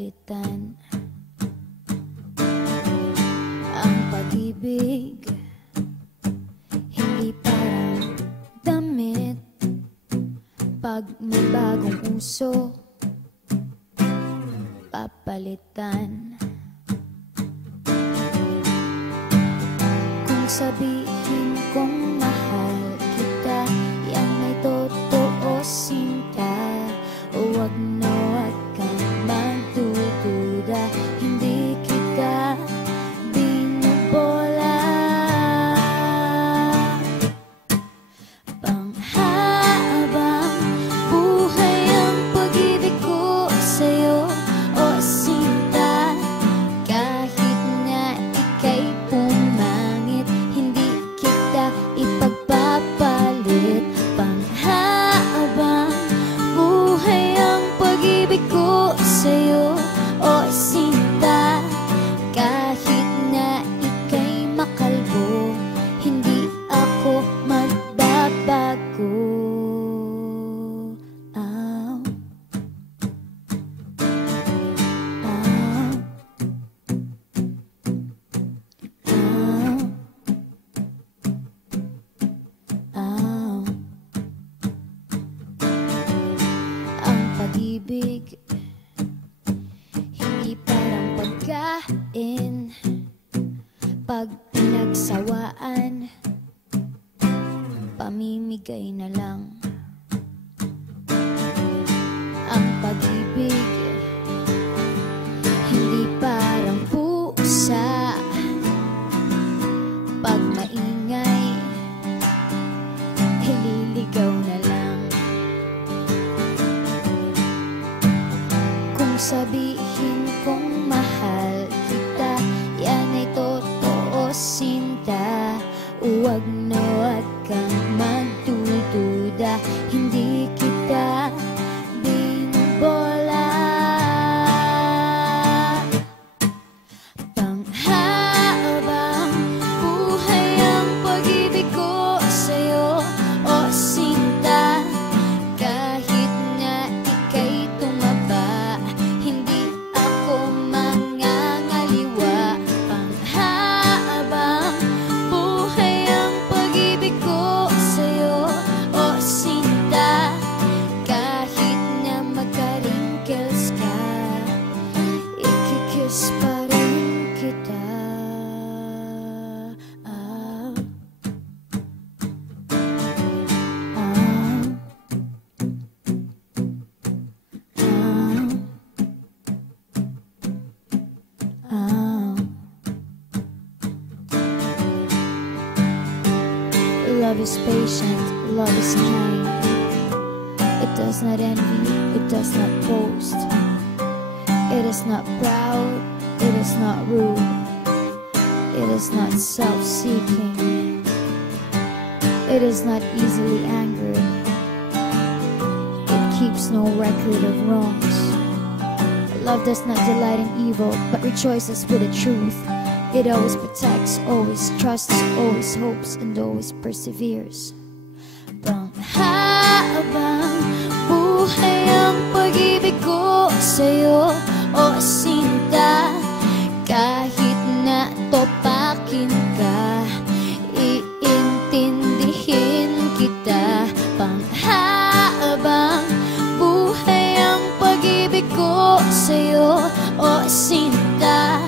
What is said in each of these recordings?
papalitan ang pag-ibig. Hindi parang damit pag may bagong uso, papalitan. Kung sabihin kong mahal kita, yan ay totoo, sinta. Huwag na huwag kang magdududa, hindi kita binubola. Panghabang buhay ang pag-ibig ko sa'yo, o sinta. Kahit na ika'y pumangit, hindi kita ipagpapalit. Panghabang buhay ang pag-ibig ko sa'yo, o sinta. Kahit na ika'y makalbo, hindi ako magbabago. Ow. Ow. Ow. Ow. Ang pag-ibig hindi parang pagkain, pag pinagsawaan, pamimigay na lang. Ang pag-ibig hindi parang pusa, pag maingay, ililigaw na lang. Kung sabihin kong mahal kita, yan ay totoo, sinta. Huwag na huwag kang magdududa, hindi kita binubola. Panghabang buhay ang pag-ibig ko sa'yo, o sinta. Kahit na ika'y tumaba, hindi ako mangangaliwa. Panghabang buhay ang pag-ibig ko sa'yo, o sinta. Kahit na magka-wrinkles ka, ikikiss pa rin kita. Ah. Ah. Ah. Love is patient, love is kind. It does not envy, it does not boast. It is not proud, it is not rude. It is not self-seeking. It is not easily angered. It keeps no record of wrongs. Love does not delight in evil, but rejoices with the truth. It always protects, always trusts, always hopes, and always perseveres. Panghabang buhay ang pag-ibig ko sa'yo, o sinta. Kahit na topakin ka, iintindihin kita. Panghabang buhay ang pag-ibig ko sa'yo, o sinta.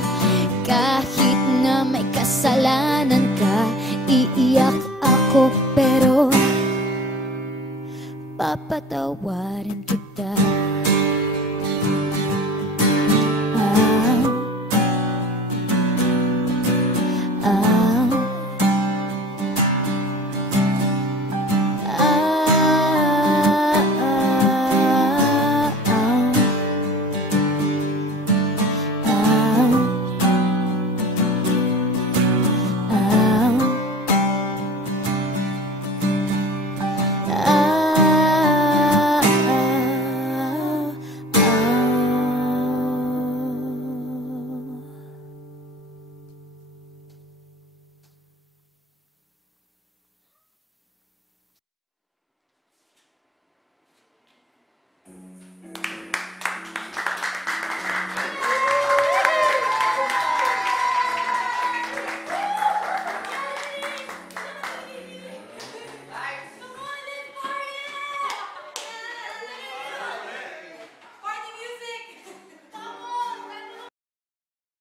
Kahit na may kasalanan ka, iiyak ako pero papatawarin kita. Ah. Ah.